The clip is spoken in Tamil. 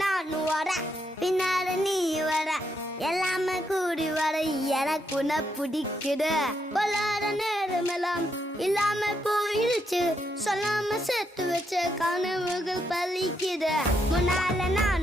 நானும் வர பின்னால நீ வர எல்லாமே கூடி வர எனக்கு உன்னை பிடிக்குது பொல்லாத நேரமெல்லாம் இல்லாம போயிடுச்சு சொல்லாம சேர்த்து வச்ச கனவுகள் பலிக்குது முன்னால நான்